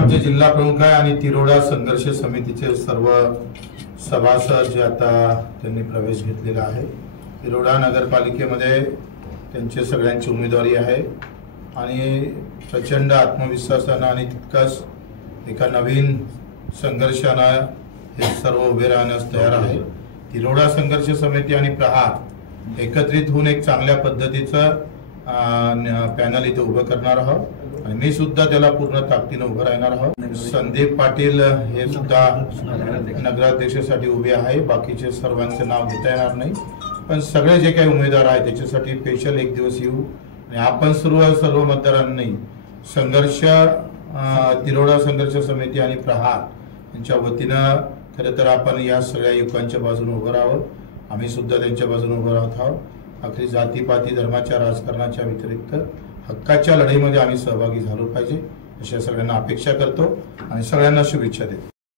आमचे जिल्हा प्रमुख आहे आणि तिरोडा संघर्ष समितीचे सर्व सभासद जे आता त्यांनी प्रवेश घेतलेला आहे। तिरोडा नगरपालिकेमध्ये त्यांची सगळ्यांची उमेदवारी आहे आणि प्रचंड आत्मविश्वासाने आणि तितकाच एका नवीन संघर्षाने हे सर्व उभे राहण्यास तयार आहे। तिरोडा संघर्ष समिती आणि प्रहार एकत्रित होऊन एक चांगल्या पद्धतीचं पॅनल इथे उभं करणार आहोत आणि मी सुद्धा त्याला पूर्ण ताकदीने उभं राहणार आहोत। संदीप पाटील हे सुद्धा नगराध्यक्षासाठी उभे आहे। बाकीचे सर्वांचे नाव घेता येणार नाही, पण सगळे जे काही उमेदवार आहेत त्याच्यासाठी स्पेशल एक दिवस येऊ आणि आपण सर्व मतदारांनी संघर्ष तिरोडा संघर्ष समिती आणि प्रहार यांच्या वतीनं खरं तर आपण या सगळ्या युवकांच्या बाजूने उभं राहावं। आम्ही सुद्धा त्यांच्या बाजूने उभं राहत आहोत। आखरी जातीपाती धर्माच्या राजकारणाच्या व्यतिरिक्त हक्काच्या लढाईमध्ये आम्ही सहभागी झालो पाहिजे अशा सगळ्यांना अपेक्षा करतो आणि सगळ्यांना शुभेच्छा देतो।